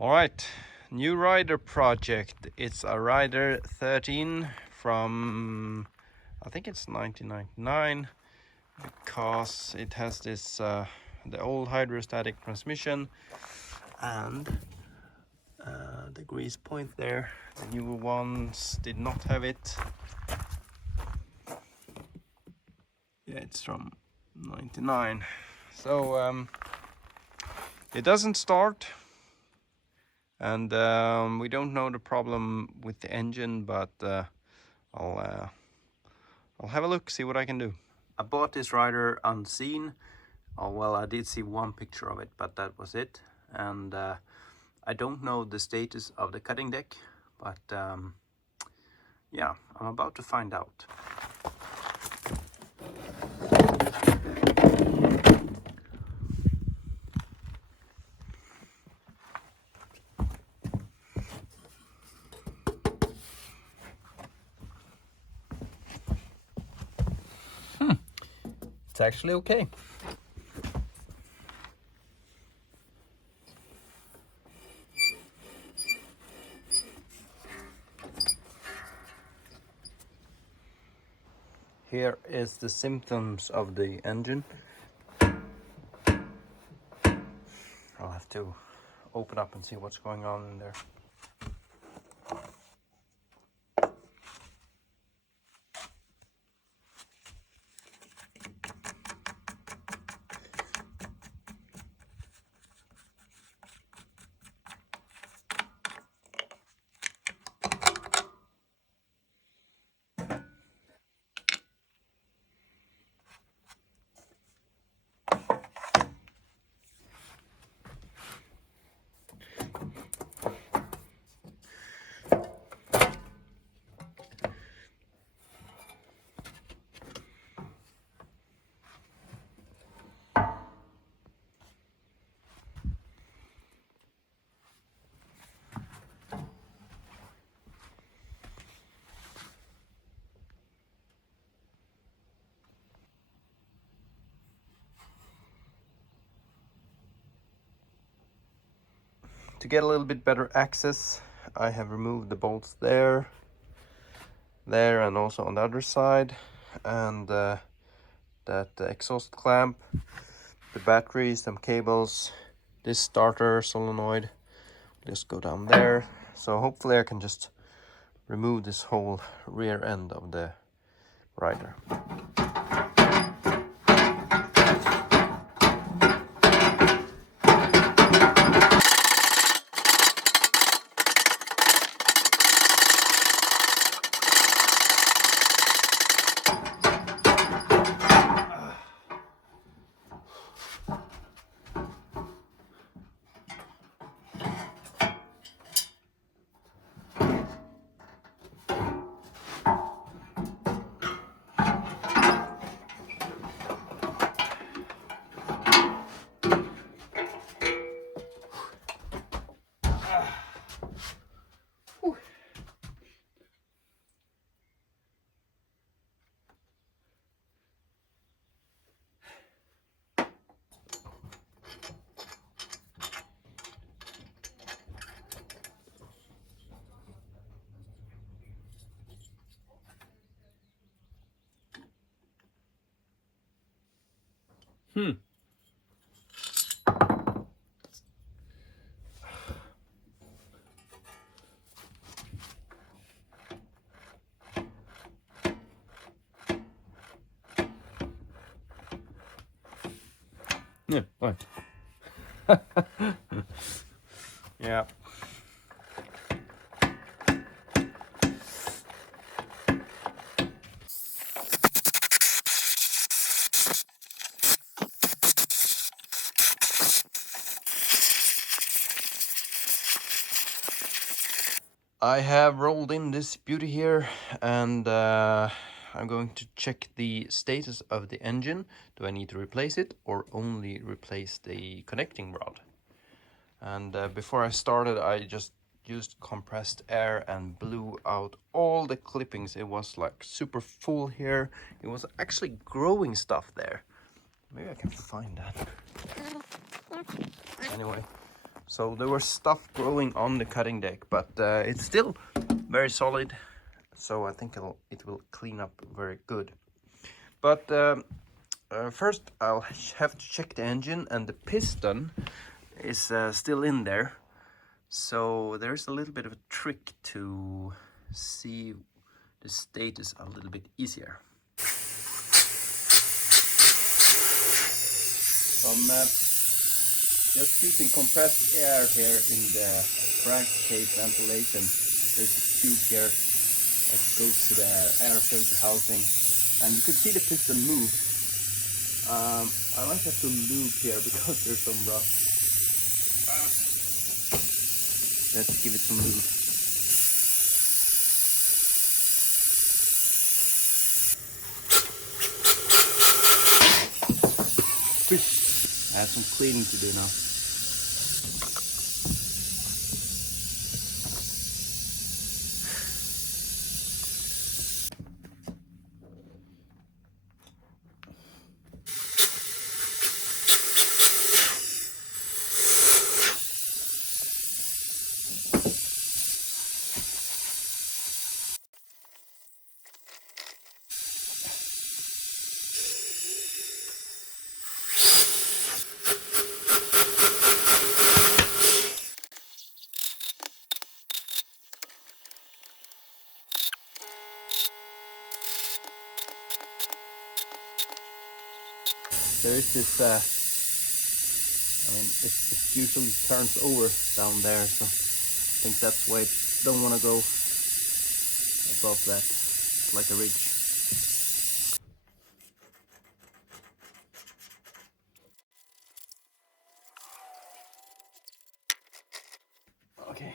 All right, new rider project. It's a Rider 13 from, I think it's 1999, because it has this the old hydrostatic transmission and the grease point there. The newer ones did not have it. Yeah, it's from 99. So it doesn't start. And we don't know the problem with the engine, but I'll have a look, see what I can do. I bought this rider unseen. Oh well, I did see one picture of it, but that was it. And I don't know the status of the cutting deck, but yeah, I'm about to find out. It's actually okay. Here is the symptoms of the engine. I'll have to open up and see what's going on in there. To get a little bit better access, I have removed the bolts there, and also on the other side, and that exhaust clamp, the battery, some cables, this starter solenoid just go down there. So hopefully I can just remove this whole rear end of the rider. Yeah, fine. Yeah. I have rolled in this beauty here, and I'm going to check the status of the engine. Do I need to replace it or only replace the connecting rod? And before I started, I just used compressed air and blew out all the clippings. It was like super full here. It was actually growing stuff there. Maybe I can find that. Anyway, So there was stuff growing on the cutting deck, but it's still very solid. So I think it will clean up very good. But first I'll have to check the engine, and the piston is still in there. So there's a little bit of a trick to see the status a little bit easier. Just using compressed air here in the crankcase ventilation. There's a tube here that goes to the air filter housing, and you can see the piston move. I might have to lube here because there's some rust. Let's give it some lube. I have some cleaning to do now. There is this, I mean, it usually turns over down there, so I think that's why it don't want to go above that. It's like a ridge. Okay.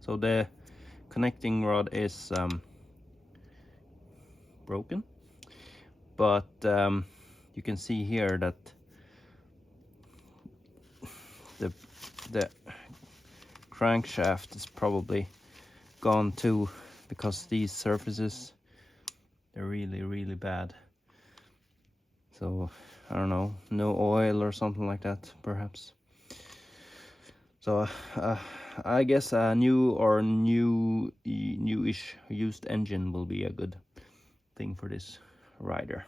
So the connecting rod is broken, but you can see here that the crankshaft is probably gone too, because these surfaces, they're really bad. So I don't know, no oil or something like that perhaps. So I guess a new or newish used engine will be a good thing for this rider.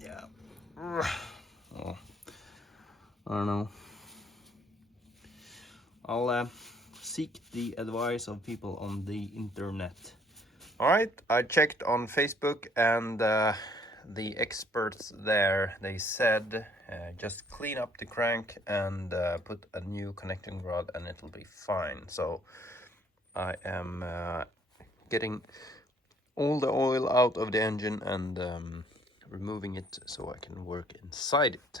Yeah. Oh, I don't know. I'll seek the advice of people on the internet. All right, I checked on Facebook, and the experts there, they said just clean up the crank and put a new connecting rod and it'll be fine. So I am getting all the oil out of the engine and removing it so I can work inside it.